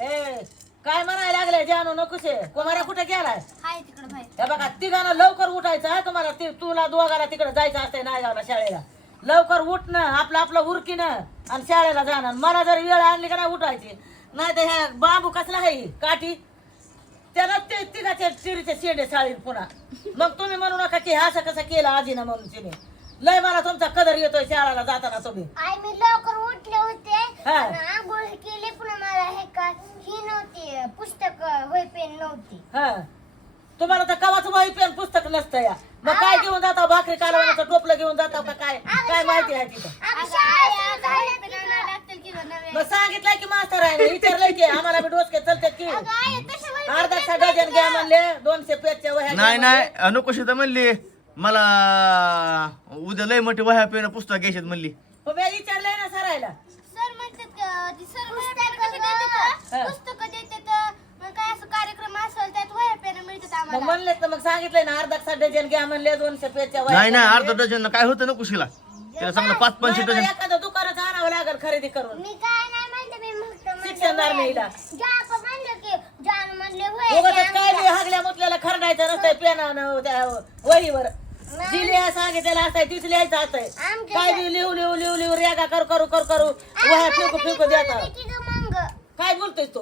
ए काय म्हणायला लागले जानू नकोशे कुमारा कुठे गेलाय? हाय तिकडे बाहेर. हे बघा तिघांना लवकर उठायचं हा? तुम्हाला ती- तुला दोघाला तिकडे जायचं असतंय नायगावला शाळेला. लवकर उठणं आपलं आपलं उरकीनं आणि शाळेला जाणं. मला जर वेळ आणली का नाही उठायची नाही तर ह्या बांबू कसला आहे ही? काठी? त्याला ते तिघाचे चिरीचे शेंडे साळीत पुन्हा. मग तुम्ही म्हणू नका की हे असं कसं केलं आजीनं म्हणून तिने. लय मला तुमचा कदर येतोय शाळेला जाताना तुम्ही. आई मी लवकर उठले होते हा. आणि आंघोळ केली पुन्हा मला हे का ही नव्हती पुस्तक होय पेन नव्हती. हा. तुम्हाला तर कवाच वही पेन पुस्तक नसतं या. मग काय घेऊन जाता? भाकरी कालवण्याचं टोपलं घेऊन जाता का काय? काय माहिती आहे तिथं? मग सांगितलंय की मास्तर आहे? विचारलंय की आम्हाला बी डोसके चलते की? अर्धा डझन घ्या म्हणले दोनशे पेजच्या वह्या घ्या नाही म्हणले. नाही नको तर म्हणली मला उद्या लय मोठी वह्या पेन पुस्तक घ्यायचे म्हणली. हो, मी विचारलंय ना सरायला सर म्हणतात की सर म्हणतात पुस्तक देतात मग काय असं कार्यक्रम असेल त्यात वह्या पेन मिळतात मग आम्हाला. म्हणले तर मग सांगितलंय ना अर्धा डझन घ्या म्हणले दोनशे पेजच्या वह्या नाही नाही अर्धा डझन काय होतं नको शिला तिला चांगलं पाच. पंचवीस नाही, डझन. एखादं दुकानात आणावं लागेल खरेदी करून. मी काय नाही म्हणते मी शिक्षणदार. जाप म्हणलं की जान म्हणले काय बी. हागल्या मुतल्याला खरडायचं नसतंय पेनानं त्या वहीवर. जी लिहा सांगितलेलं असतंय तीच लिहायचं असतंय आमच्या काय बी लिहू लिहू लिहू लिहू रेगा करू करू करू करू. वह्या फेकू फेकू देतात मग? काय बोलतोय तू?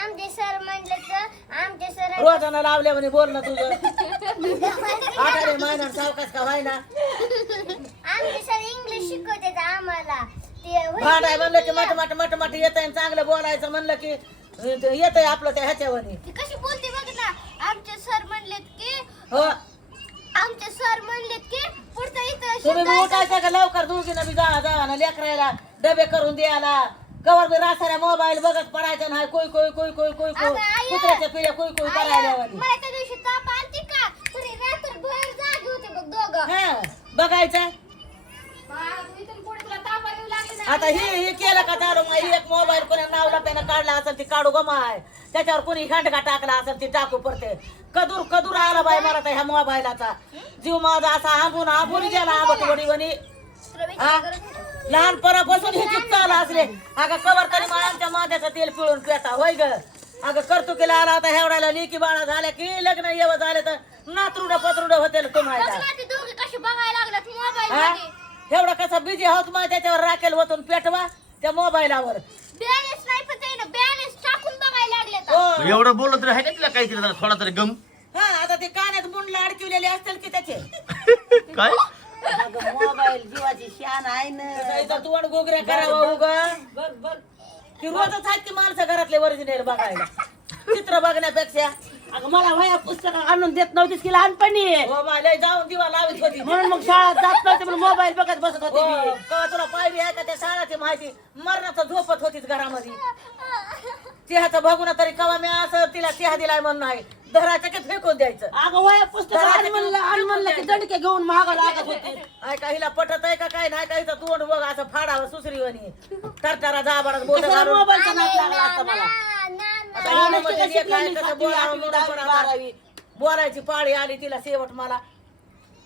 आमचे सर म्हणलं तर आमचे सर रोजानं लावल्या म्हणे बोल ना तुझं. आठाने महिना सावकाश का व्हायना? आमचे सर इंग्लिश शिकवतात आम्हाला. ते भांडाय म्हणलं की मट मट मट मट येत चांगलं बोलायचं म्हणलं की येत आपलं त्या ह्याच्यावनी. ती कशी बोलते बघ ना. आमचे सर म्हणलेत की हो. आमचे सर म्हणलेत की पुढचं इथं तुम्ही शिकायचं- उठायचं का लवकर दोघीनं बी जावा जावा ना लेकरायला डबे करून द्यायला. कवर बी रासाऱ्या मोबाईल बघत पडायचं नाही कोई कोई कोई कोई कोई कोई. अगं, आई. कुत्र्याच्या पिढ्या कोई कोई करायला आया, वाली. मला त्या दिवशी ताप आलती का? पुरी रात्रभर जागे होते बघ दोघं. हा बघायचं. ना. आता हे हे केलं का चालू मग एक मोबाईल कोणी नावला त्यानं काढला असेल ती काढू गमाय त्याच्यावर कोणी खांडका टाकला असेल ती टाकू पडते कदूर कदूर आला बाई मला तर ह्या मोबाईलाचा. जीव माझा असा आंबून आंबून गेला आंबट वडी तुला हा? करत. लहानपणापासून हे चित्त आला असले. अगं कवर तरी मला आमच्या माथ्याचं तेल पिळून पेता होय ग? अगं करतुकीला आला होता हेवडायला लेकी बाळा झाल्या की लग्न येव झाले तर नातरुड पत्रुड होते तुम्हाला. हा? एवढा कसा बिझी आहोत मग त्याच्यावर राखेल वतून पेटवा त्या मोबाईलावर बॅलन्स नाही पण ते बॅलन्स टाकून हो एवढं बोललं तरी आहे ना तिला काहीतरी जरा थोडा तरी गम? हा आता ते कानात मुंडला अडकवलेले असतील की त्याचे? काय? मोबाईल जीवाची शान आहे ना. तू आणि गोगऱ्या करावं उगा. ती रोजच आहेत की माणसं घरातले ओरिजिनल बघायला? चित्र बघण्यापेक्षा. अगं मला वया पुस्तक आणून देत नव्हतीस की लहानपणी. हो बा, लय जाऊन दिवा लावत होती. म्हणून मग शाळेत जात नव्हते म्हणून मोबाईल बघत बसत होते हो, मी. कवा तुला पाहिली आहे का त्या शाळाची माहिती? मरणाचं झोपत होतीच घरामध्ये. तिहाचं बघून तरी कवा मी असं तिला तिहा दिलाय म्हणून नाही धरायचं की फेकून द्यायचं? अगं वया पुस्तक आण म्हणलं आण म्हणलं की दणके घेऊन महागा लागत होते. ऐका हिला पटत आहे का काय नाही? का हिचं तोंड बघ असं फाडावं सुसरी बोट घालून. मोबाईलचा नाद लागला मला. आता हिनं म्हणजे आहे, कसं बोलावं. आता बोलायची पाळी आली तिला शेवट मला.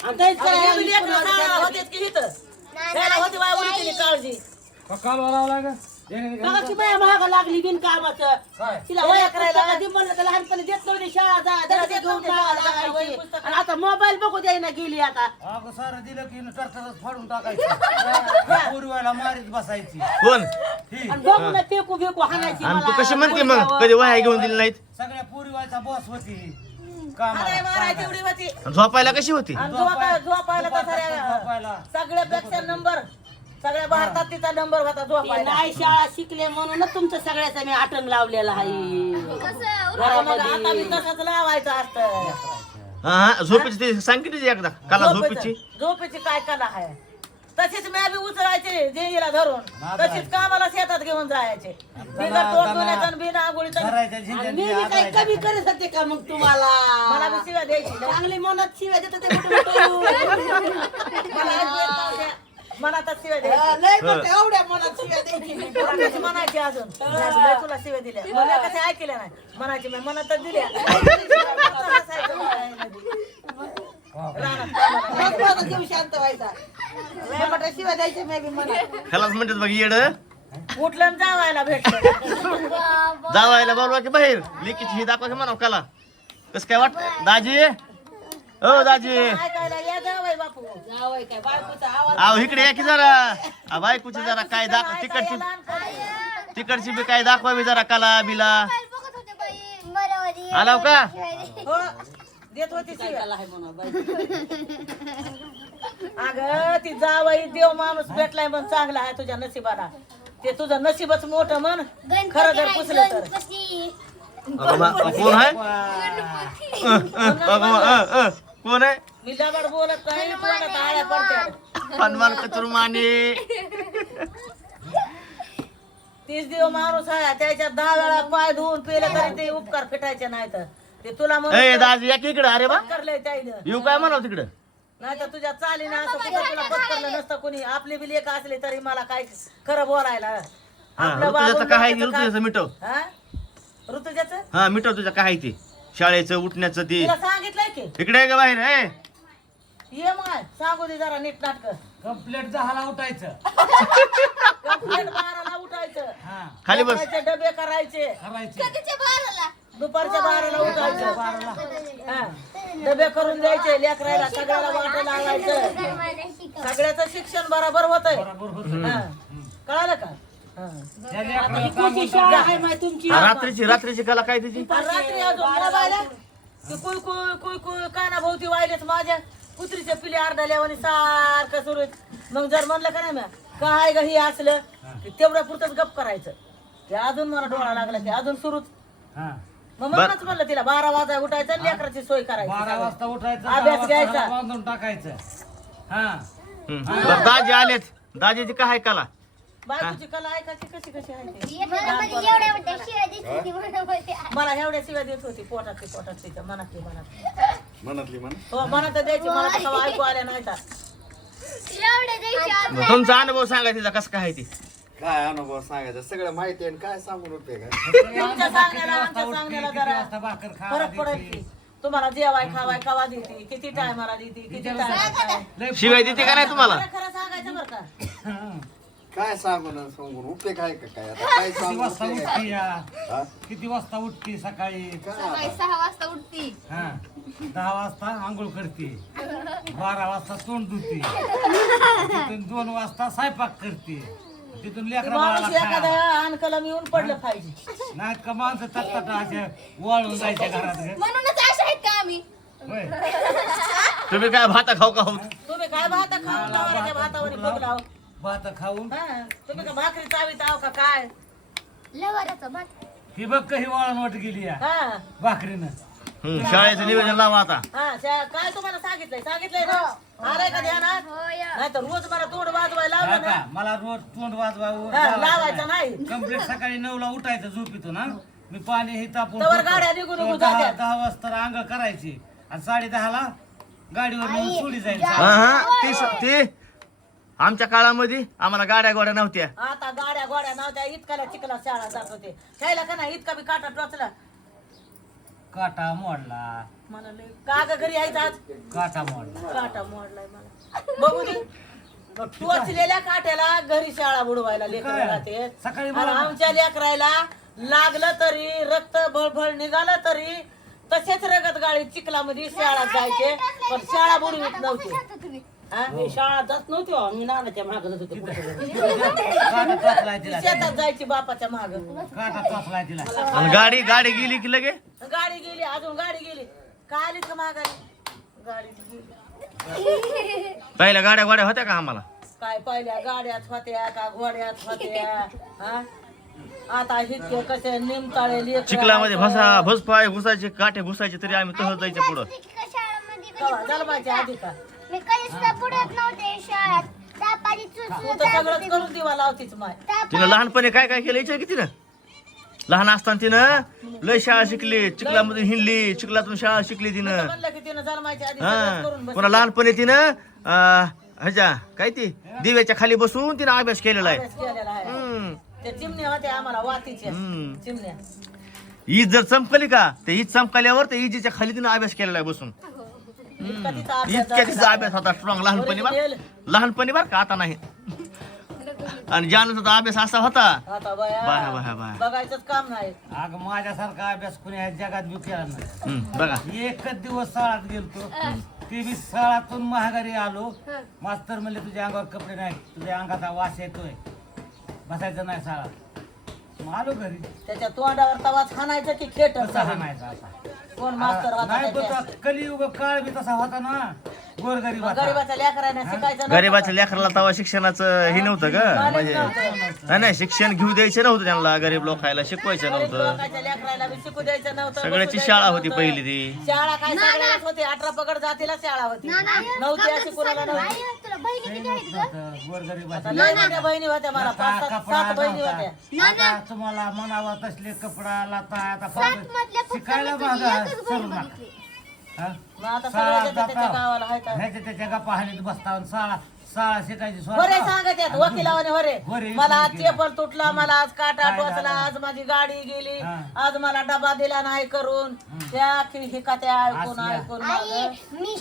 आणि तेच आता करायला हे बी लागली लेकरं पुन्हा शाळा आता. होतीच की इथं. ना, त्याला होती बाय काळजी. काल का बघा की बाया महागा लागली बिनकामाचं. तिला वया करायला? दे म्हणलं तर लहानपणी देत नव्हती शाळा जा घेऊन महागा लागायची. आणि आता मोबाईल बघू द्यायना गेली आता. अगं सारं दिलं की टरटरच फाडून टाकायची. पूर्वाला मारीत बसायची. कोण? ही. आणि बघू ना फेकू फेकू हाणायची आणि तू मला. कशी म्हणते मग? कधी वह्या घेऊन दिली नाहीत? सगळ्या पूर्वाचा बॉस होती अरे कामाला मारायची एवढी होती. झोपायला कशी होती? आणि झोपाय झोपायला तर झोपायला. साऱ्या सगळ्यापेक्षा नंबर. सगळ्या भारतात तिचा नंबर होता ते झोपायला नाही शाळा शिकले म्हणूनच तुमचं सगळ्याचं मी आटन लावलेलं आहे. कसं अरे मग आता मी तसंच लावायचं असतं. हा हा झोपेची ते सांग किती एकदा काला झोपेची झोपेचं- झोपेची काय कला आहे? तशीच मी बी उचलायचे जेंजीला धरून. तशीच कामाला शेतात घेऊन जायचे. बिगर तोड धुण्याचं बिना आंघोळीचं. आणि मी बी काही कमी करत होते का मग तुम्हाला? मला बी शिव्या द्यायची. चांगली मनात शिवाय देत होते मोठं मोठं. मला आज येत नव्हत्या. मनातच शिव्या हा, द्यायची. लय मोठ्या एवढ्या मनात शिवाय द्यायची मी. तुला कशी म्हणायची अजून लय तुला शिव्या दिल्या. मला कसे ऐकल्या नाही. म्हणायची मी मनातच दिल्या. मग माझा जीव शांत व्हायचा. लय मोठ्या शिवाय द्यायच्या मी बी मनात. ह्यालाच म्हणतात बघ येड. उठलं आणि जावायला भेटलं. जावायला बोलवा की बाहेर. लिकीची ही दाखवा की म्हणा कला. कस काय वाटत दाजी? हो दाजी. ऐकायला या जावाय बापू जावई काय बायकोचा आवाज आहो इकडे या की जरा. आ, बायकोची जरा काय दाखव तिकडची तिकडची बी काय दाखवावी जरा कला बिला. बघत होते बाई बरोबर आलाव का? हो देत होती शिव्या. आहे बाई अगं ती जावाई देव माणूस भेटलाय पण चांगला आहे तुझ्या नशिबाला. ते तुझं नशीबच मोठं म्हण खरं जर पुसलं तर. गणपती अगं बा, कोण आहे? अगं अ, अ, कोण आहे? मी लबाड बोलत नाही पडत्या हनुमान. कचरुमाने. तीस देव माणूस आहे त्याच्यात दहा वेळा पाय धुवून पेले तरी ते उपकार फिटायचे नाहीत. ते तुला ए म्हणून दाजी या की इकडे? अरे बा. त्याईनं येऊ काय म्हणाव तिकडं? नाही तर तुझ्या चालीनं असं कुठं तुला पत्करलं नसतं कोणी. आपली बी लेख असले तरी मला काय खरं बोलायला? हा आपलं ऋतुजाचं वागून काय आहे? ऋतुजाचं मिटव. हा? ऋतुजाचं? हा मिटव तुझं. काय आहे ते? शाळेचं उठण्याचं ते. तुला सांगितलंय की? इकडे आहे का बाहेर ए. ये मग सांगू दे जरा नीट नाटक. कंप्लेंट दहाला उठायचं. कंप्लेंट बाराला उठायचं. हा. खाली बस. डबे करायचे. करायचे. कधीच्या बाराला? दुपारच्या बाराला उठायचं. हा. डबे करून द्यायचे लेकरायला सगळ्याला वाट लावायचं. सगळ्याचं शिक्षण बरोबर होतंय. बरोबर होतं. हा. कळालं का? शाळा आहे माय तुमची? रात्रीची रात्रीची कला काय तिची? रात्री अजून मोबाईल की कुय कुय कुय कुय काना भोवती वाहिलेत माझ्या. कुत्रीच्या पिले अर्धाल्यावानी सारखं सुरू आहे. मग जर म्हणलं का नाही म्या, काय ग हे असलं? की तेवढं पुरतच गप करायचं. ते अजून मला डोळा लागला की अजून सुरूच. हा. मग म्हणूनच म्हणलं तिला बारा वाजा उठायचं आणि लेकराची सोय करायची. बारा सगळी. वाजता उठायचं दहा अभ्यास वाजता घ्यायचा. बांधून टाकायचं. हा. बरं, दाजी आलेत. दाजीची काय आहे कला? बायकोची कला ऐकायची कशी कशी आहे ते? एवढ्या मोठ्या शिव्या देत होती बरोबर मला एवढ्या शिव्या देत होती पोटातली पोटातली तर मनातली मनात म्हणतली म्हण हो मनात द्यायची मला तर कवा ऐकू आल्या नाही तर एवढ्या द्यायच्या मग तुमचा अनुभव सांगा तिचा कसं काय आहे ते? काय अनुभव सांगायचा? सगळं माहिती आहे आणि काय सांगून उपयोग आहे? तुमच्या सांगण्याला आमच्या सांगण्याला जरा फरक पडत. की. तुम्हाला जेवाय खावाय खावा देते? किती टायमाला देते? किती टायमाला शिवाय देते का नाही तुम्हाला? खरं खरं सांगायचं बरं का. काय सांगून आणि सांगून उपयोग आहे का काय? आता काय किती सांगून वाजता उपयोग आहे? उठती या. हा? किती वाजता उठती सकाळी? काय आता? सहा वाजता उठती. हा. दहा वाजता आंघोळ करते. बारा वाजता तोंड धुते. तिथून दोन वाजता स्वयंपाक करते. तिथून ती लेकरा माणूस बाळाला एखादा. अनकलम येऊन पडलं पाहिजे. नाहीत का माणसं असे वाळून जायच्या घरात ग. म्हणूनच अशा आहेत का आम्ही? होय. तुम्ही काय भाता खाऊ का? तुम्ही काय भात खाऊन लावायच्या भातावर बघलाव भात खाऊन? हा तुम्ही का भाकरी चावीत आहो का काय? लवाराचा भात. ही बघ कही वाळून वाट गेली या हा. भाकरीनं. हम्म, शाळेचं नियोजन लावा आता. हा शा- काय तुम्हाला सांगितलंय? सांगितलंय ना? आलाय का ध्यानात? नाही तर रोज मला तोंड वाजवायला हा लावलं का? ना. मला रोज तोंड वाजवावं हा, लावायचं नाही. कंप्लीट सकाळी नऊला उठायचं झोपीतून हा? मी पाणी हे तापून तवर ठेवतो. गाड्या निघून दहा जात्यात. दहा वाजता अंग करायची. आणि साडे दहाला गाडीवर नेऊन सोडी जायचं. हा हा ती स- ती आमच्या काळामध्ये आम्हाला गाड्या गोड्या नव्हत्या. आता गाड्या गोड्या नव्हत्या इतकाला चिकला शाळा जात होते. खायला का नाही इतका बी काटा टोचला. काटा मोडला. मला लय का ग घरी यायचं आज. काटा मोडला. काटा मोडलाय मला. बघू दे. टोचलेल्या काट्याला घरी शाळा बुडवायला लेकर सकाळी मला- आमच्या लेकरायला लागलं तरी रक्त भळभळ निघालं तरी तसेच रगत गाडी चिखलामध्ये शाळा जायचे पण शाळा बुडवीत नव्हते. तुम्ही? मी शाळा जात नव्हती हो. मी नानाच्या मागं जात होते कुठे. काटा टोचलाय तिला शेतात जायची बापाच्या माग. काटा टोचलाय तिला. आणि गाडी गाडी गेली की लगे? गाडी गेली अजून गाडी गेली. काय आली का गाडी गेली. पहिल्या गाड्या गोड्या होत्या का आम्हाला? काय पहिल्या गाड्यात होत्या का घोड्यात होत्या? हा? आता इतके कसे निमताळे लेकरं चिखलामध्ये आहेत. भसा भस पाय घुसायचे काटे घुसायचे तरी आम्ही तहत जायचं पुढं. शाळेमध्ये कवा? जन्माच्या आधी का? मी कधीच नव्हते शाळेत. तापाची तू तर सगळंच करून दिवा लावतीच माय. तिनं लहानपणी काय काय केलं? विचार की तिनं? लहान असताना तिनं लय शाळा शिकली. चिखलामधून हिंडली. चिखलातून शाळा शिकली तिनं. म्हणलं की तिनं जन्माच्या आधी हा. सगळंच करून बसली. पुन्हा लहानपणी तिनं अं, ह्याच्या काय ती? दिव्याच्या खाली बसून तिनं अभ्यास केलेला आहे. अभ्यास केलेला आहे. हम्म. त्या चिमण्या होत्या आम्हाला वातीच्या. हम्म. चिमण्या. ईद जर चमकली का? ते ईद चमकल्यावर त्या इजेच्या खाली तिनं अभ्यास केलेला आहे बसून. इतक्या तिचा. अभ्यास होता स्ट्रॉंग लहानपणी बर. लहानपणी बर का? आता नाही. आणि जानूचा तर अभ्यास असा होता. आता बाया बाया, बाया. बघायचंच काम नाही. अग माझ्यासारखा अभ्यास कुणी जगात बी केला नाही. हम्म, बघा. एकच दिवस शाळात गेलतो. ते बी शाळातून महागारी आलो. मास्तर म्हणले तुझ्या अंगावर कपडे नाही. तुझ्या अंगाचा वास येतोय. बसायचं नाही शाळा मग आलो घरी. त्याच्या तोंडावर तवाच हाणायचं की खेट हाणायचा आता कोण मास्तर होता नाही तो त्याच्या? तो कलियुग काळ बी तसा होता ना गोरगरीबाचा. गरीबाच्या लेकरांना शिकायचं नव्हतं. गरीबाच्या लेकराला तेव्हा शिक्षणाचं हे नव्हतं का? म्हणजे नाही नाही शिक्षण घेऊ द्यायचं नव्हतं त्यांना गरीब लोकायला शिकवायचं गरीब नव्हतं. लोकांच्या लेकराला बी शिकू द्यायचं नव्हतं सगळ्याची बसू शाळा द्यायचं होती नव्हतं. पहिली ती. शाळा काय सगळ्यालाच होती अठरा पगड जातीला शाळा होती. नव्हती अशी कुणाला नव्हती. आई, तुला बहिणी किती आहेत ग? गोरगरीबाचा. लय मोठ्या बहिणी होत्या मला पाच सात कपडा सात बहिणी होत्या. नव्हता. आता तुम्हाला म्हणावा तसले कपडा लाता आता सात फक्त मधल्या फक्त शिकायला बघा एकच चलू बहीण नका. बघितली. हा? मग आता त्याच्या ह्याच्या त्याच्या गप्पा बसता शिकायची सांगत वकिलावाने मला आज. चेपल तुटला मला आज काटा काय टोचला झालं? आज माझी गाडी गेली हा. आज मला डबा दिला नाही करून त्या हिका त्या ऐकून असल्या. ऐकून आई, माझं मी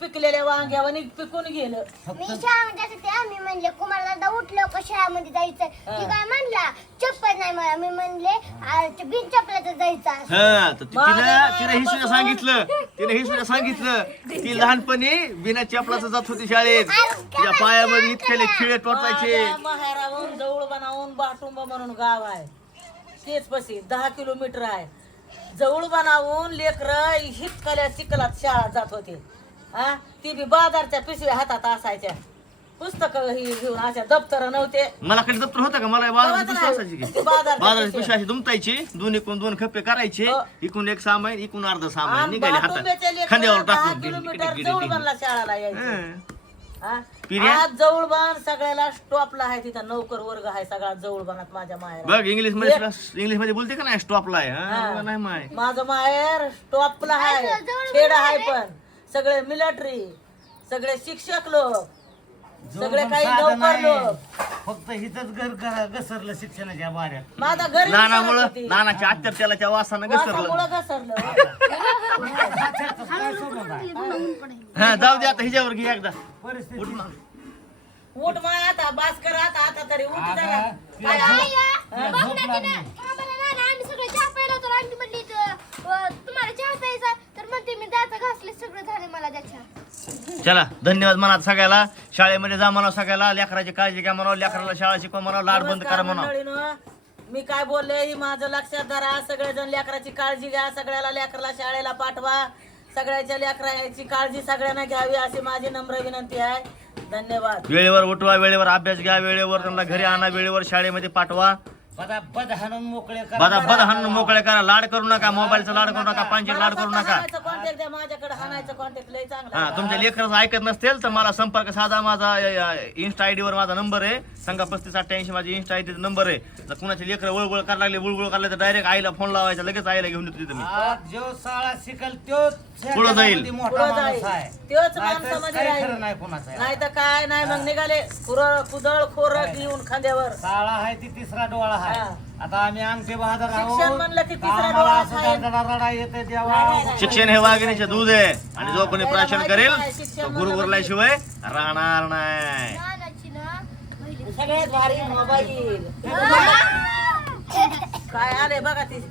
पिकलेल्या वांग्यावर पिकून गेलं मी शाळेमध्ये आम्ही म्हणले कुमार दादा उठलो का शाळेमध्ये जायचं काय म्हणला चप्पल नाही मला. मी म्हणले आ, ते बिन चपलाचं जायचं असं. हा तर ति- माझ्या तिनं तिनं ही सुद्धा माहेरापासून- सांगितलं. तिने ही सुद्धा सांगितलं. ती लहानपणी बिना चपलाचं जात होती शाळेत. तिच्या पायामध्ये इतकेले खिळे टोचायचे. माझ्या माहेरावरून जवळ बनावून बाटुंब म्हणून गाव आहे. तेच पशी दहा किलोमीटर आहे. जवळ बनावून लेकर हितकल्या चिखलात शाळा जात होते. हा? ती बी बाजारच्या पिशव्या हातात असायच्या. पुस्तक ही घेऊन अशा दप्तर नव्हते. मला कडे दप्तर होतं का? मला बाजारात पिशवी असायची की. बाजारच्या बाजाराची. पिशवी अशी दुमतायची. दोन एकूण दोन खप्पे करायचे. हो. इकून एक सामान इकून अर्ध सामान. निघाले हातात. खांद्यावर टाकून किलोमीटर जवळ. बनला शाळाला यायचं. हं. हा? पिर्या? आज जवळ बाण सगळ्याला स्टॉपला आहे तिथं. नौकर वर्ग आहे सगळा जवळ बाणात माझ्या माहेर बघ इंग्लिशमध्ये इंग्लिशमध्ये बोलते का नाही? स्टॉपला आहे. हा. हा, नाही माय. माझं माहेर स्टॉपला आहे. खेड आहे. पण. सगळे मिलिटरी सगळे शिक्षक लोक. सगळे काही साधं नौकर नाही. लोक. फक्त हिथंच घर घरा- घसरलं शिक्षणाच्या बाऱ्यात माझा घरी नानामुळं नानाच्या त्याला वासानं घसरलं. घसरलं. काय. हा जाऊ दे आता हिच्यावर घे एकदा. परिस्थिती. उठ माय आता बास कर आता आता तरी उठ आता जरा. तिला काय झोप- आहे? तिला बघ झोप ना लागली. तिनं. आम्हाला ना ना आम्ही सगळं चहा प्यायला होतो आंटी म्हणली "त- अ, तुम्हाला चहा प्यायचा तर म्हणते मी दात घासले सगळं झाले मला त्याच्या. चला धन्यवाद म्हणा सगळ्याला. शाळेमध्ये जा म्हणा सगळ्याला लेकराची काळजी घ्या म्हणा लेकराला शाळा शिकवा म्हणा लाड बंद करा म्हणा मंडळीनो. मी काय बोलले ही माझं लक्षात धरा. सगळेजण लेकराची काळजी घ्या सगळ्याला लेकराला शाळेला पाठवा. सगळ्याच्या लेकराची काळजी सगळ्यांना घ्यावी अशी माझी नम्र विनंती आहे. धन्यवाद. वेळेवर उठवा वेळेवर अभ्यास घ्या वेळेवर त्यांना घरी आणा वेळेवर शाळेमध्ये पाठवा. बदा बद हाणून मोकळे करा. बदा बद हाणून मोकळे करा. लाड करू नका मोबाईलचा लाड करू नका पांचे लाड करू नका. कॉन्टॅक्ट द्या माझ्याकडे हाणायचं कॉन्टॅक्ट लय चांगला हा आहे. तुमच्या लेकराचं ऐकत नसतील तर मला संपर्क साधा. माझा इन्स्टा आयडी वर माझा नंबर आहे. संघा पस्तीस अठ्ठ्याऐंशी माझी इन्स्टा आयडी नंबर आहे. जर कुणाचे लेकर वळवळ करायला लागले बुळबुळ करायला तर डायरेक्ट आईला फोन लावायचा लगेच आईला घेऊन येतो तिथे मी. आज जो शाळा शिकल तोच पुढं जाईल. जगामध्ये मोठा पुढं माणूस जाईल. आहे. तोच नाहीतर माणसामध्ये काही राहील. खरं नाही कोणाचं नाही तर काय नाही मग निघाले. कुरळ कुदळ खोर घेऊन खांद्यावर. शाळा आहे ती तिसरा डोळा आहे. आता आम्ही अंगठे बहादर शिक्षण म्हणलं की तिसरा आम्हाला डोळा असं आहे. दरदरा रडा येते देवा. शिक्षण हे वाघिणीचे दूध आहे. आणि जो कोणी प्राशन करेल तो गुरु उरल्याशिवाय राहणार नाही. नानाची ना पहिली सगळ्यात भारी मोबाईल. काय आले बघा ती.